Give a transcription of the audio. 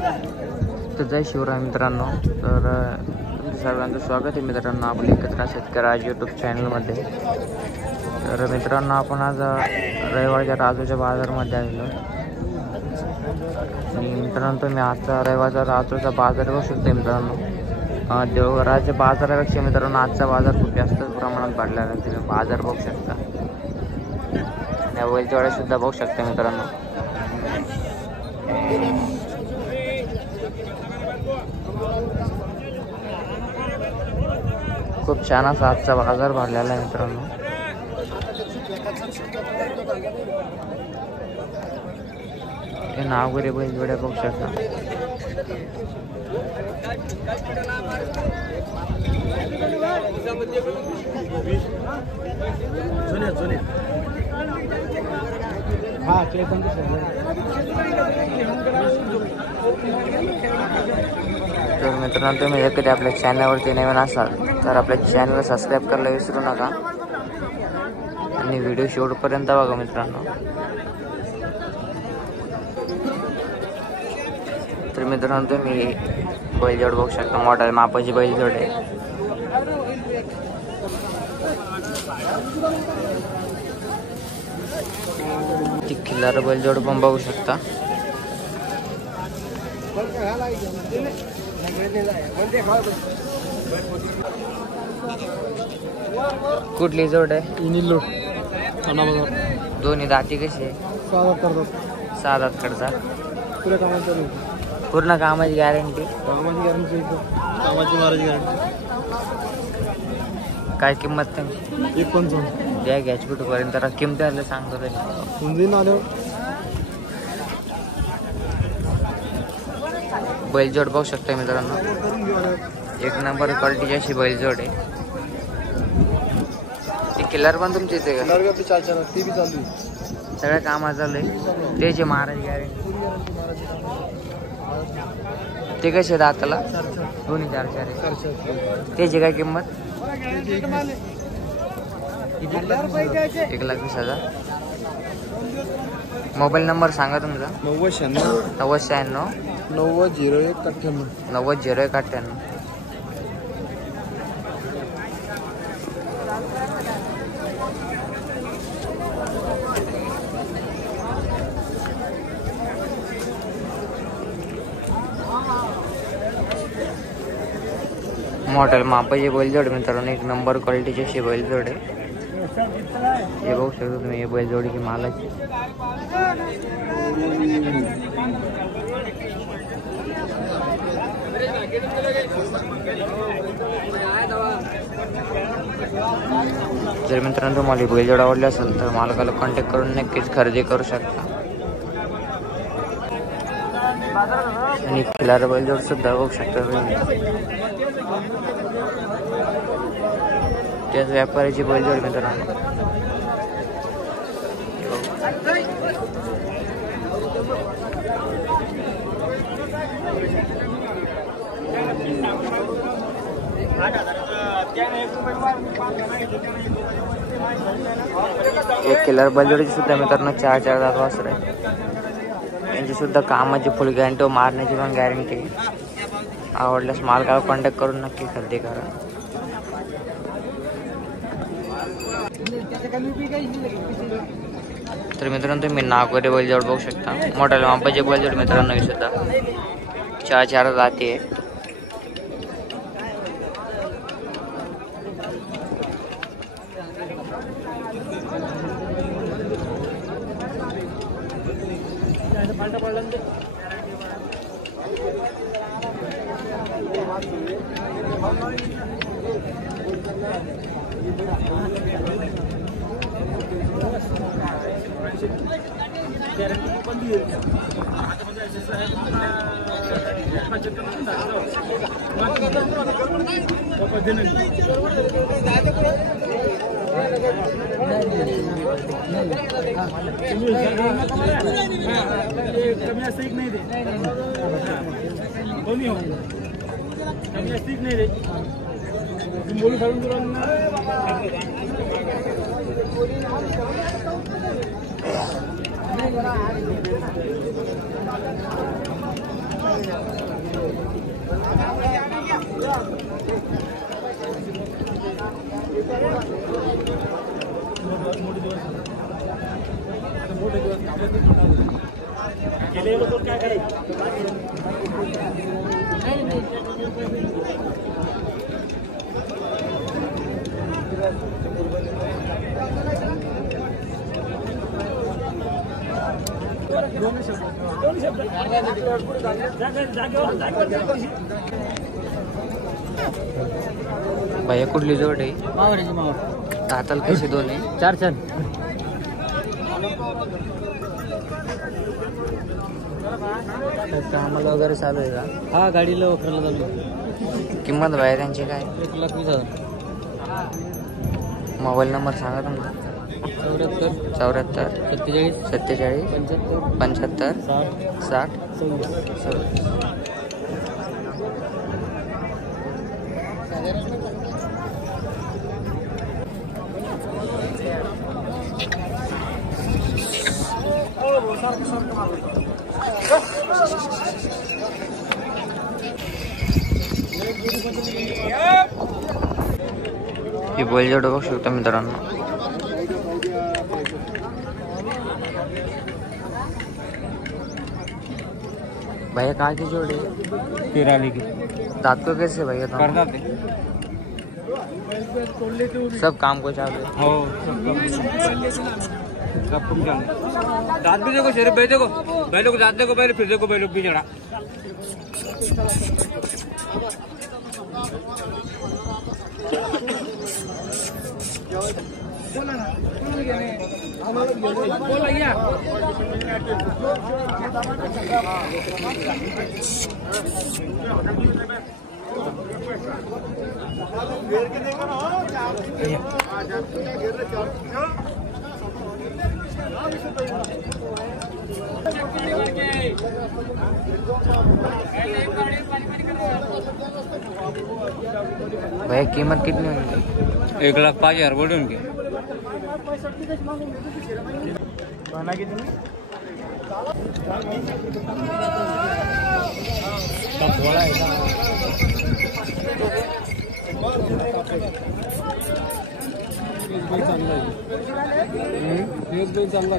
तर जय शिवराय मित्रांनो. तर तुमचं सर्वांचं स्वागत आहे मित्रांनो आपल्या एकत्र शेतकरी आज यूट्यूब चॅनलमध्ये. तर मित्रांनो आपण आज रविवारच्या राजूच्या बाजारमध्ये आलेलो आणि मित्रांनो तुम्ही आजचा रविवारचा राजूचा बाजार बघू शकता मित्रांनो. देवघराच्या बाजारापेक्षा मित्रांनो आजचा बाजार खूप जास्त प्रमाणात वाढलेला आहे. तुम्ही बाजार बघू शकता आणि बैलजोड्या सुद्धा बघू शकता मित्रांनो. खूप छान असा आजचा बाजार भरलेला आहे मित्रांनो. हे नागोरे बैलजोड्या बघू शकता. तर मित्रांनो तुम्ही जर कधी आपल्या चॅनलवरती नवीन असाल तर आपल्या चॅनलला सबस्क्राईब करायला विसरू नका आणि व्हिडिओ शेवटपर्यंत बघा मित्रांनो. तर मित्रांनो तुम्ही बैलजोड बघू शकता. मोठ्या मापाची बैलजोड आहे. ती खिल्लार बैलजोड पण बघू शकता. कुठली जोड आहे? दोन्ही दाती कशी आहे? 6 दातकडचा. पूर्ण कामाची गॅरंटी. काय किंमत त्यांची? 1.5 द्या घ्यायची कुठपर्यंत किंमत आलं सांगतो. बैलजोड बघू शकता मित्रांनो. एक नंबर क्वालिटीची अशी बैलजोड आहे. ती किल्लर पण तुमची इथे का? सगळ्या कामात चालू आहे. त्याची महाराज गॅरंटी. ते कसे दाताला? दोन्ही 4-4 आहे. त्याची काय किंमत? 1,20,000. मोबाईल नंबर सांगा तुमचा. 9096 900198 900198. मॉडेल मापाची बैलजोड मित्रांनो. एक नंबर क्वालिटीची अशी बैलजोड आहे. हे बघू शकता तुम्ही. हे बैलजोडीची मालाची. जर मित्रांनो तुम्हाला बैलजोड आवडली असेल तर मालकाला कॉन्टॅक्ट करून नक्कीच खरेदी करू शकता. आणि खिलार बैलजोड सुद्धा बघू शकता तुम्ही. त्याच व्यापाऱ्याची बैलजोड मित्रांनो. एक किल्लर बैलजोडीची सुद्धा मित्रांनो 4 दात वासर आहे. यांची सुद्धा कामाची फुल गॅरंटी व मारण्याची पण गॅरंटी. आवडल्यास मालकाला कॉन्टॅक्ट करून नक्की खरेदी करा. तर मित्रांनो तुम्ही नागोरे बैलजोड बघू शकता. मोठ्या मापाची बैलजोड मित्रांनो. ही सुद्धा 4 दाती आहे. भैया कुठली जोड आहे? दाताल कशी दोन्ही? चार कामाला वगैरे चालू आहे का? हा गाडीला वखराला चालू. किंमत भैया त्यांची काय? 1,20,000. मोबाईल नंबर सांगा तुमचा. 74 47 47 75 75 60 60. ही बैलजोड बघू शकता मित्रांनो. भैया कहाँ की जोड़ी है? तिराली की. दांत को कैसे भैया तुम? सब काम को चालू है. हो सब कुछ चालू. दांत भी देखो शरीफ बैठे को दांत देखो पहले, फिर देखो बैलों भी चढ़ा. भैया कीमत कितनी होगी? 1,05,000 बोले उनके. चांगला